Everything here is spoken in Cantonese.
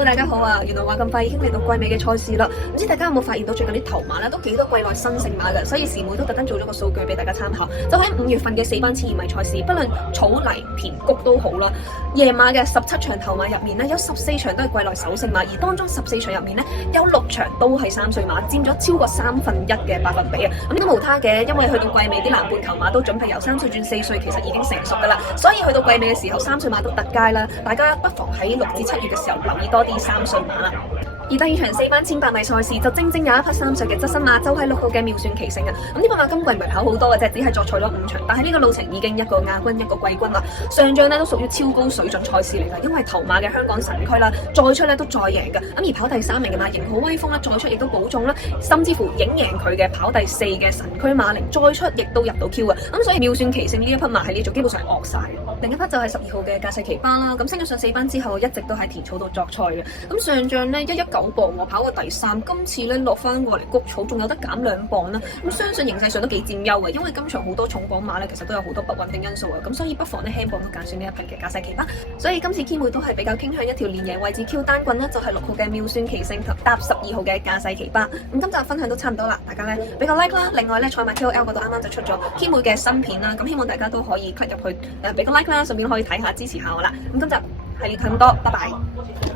Hello， 大家好啊！原來話咁快已經嚟到季尾嘅賽事啦，唔知大家有冇發現到最近啲頭馬咧都幾多季內新勝馬嘅，所以時妹都特登做咗個數據俾大家參考。就喺5月份嘅4班千二米賽事，不論草泥田谷都好啦，夜馬嘅17場頭馬入面咧，有14場都係季內首勝馬，而當中14場入面咧有6場都係3歲馬，佔咗超過1/3嘅百分比啊！咁都無他嘅，因為去到季尾啲藍半頭馬都準備由3歲轉4歲，其實已經成熟噶啦，所以去到季尾嘅時候，3歲馬都特佳啦，大家不妨喺6至7月嘅時候留意多啲3歲馬啦。而第二場4班1800米賽事就正有一匹3歲嘅側身馬，就係6號嘅妙算奇勝啊！咁呢匹馬今季唔係跑好多嘅啫，只係作賽咗5場，但係呢個路程已經一個亞軍一個季軍啦。上仗咧都屬於超高水準賽事嚟㗎，因為頭馬嘅香港神區啦，再出咧都再贏㗎。咁而跑第3名嘅馬型號威風啦，再出亦都保中啦，甚至乎影贏佢嘅跑第4嘅神區馬齡再出亦都入到 Q 啊！咁所以妙算奇勝呢一匹馬喺呢組基本上惡晒。另一匹就係12號嘅駕勢奇巴啦，咁升咗上4班之後一直都喺田草度作賽嘅。咁上仗咧119磅我跑過第3，今次咧落翻過嚟谷草，仲有得減2磅啦。咁相信形勢上都幾佔優嘅，因為今場好多重磅馬咧，其實都有好多不穩定因素啊。咁所以不妨咧輕磅都揀選呢一匹嘅駕勢奇巴。所以今次 K 妹都係比較傾向一條連贏位置 Q 單棍啦，就係6號嘅妙算奇勝搭12號嘅駕勢奇巴。咁今集分享都差唔多啦，大家咧俾個 like 啦。另外咧賽馬 KOL 嗰度啱啱就出咗 K 妹嘅新片啦，咁希望大家都可以 click 入去俾個 like 啦，順便可以睇下支持下我啦。咁今集係咁多，拜拜。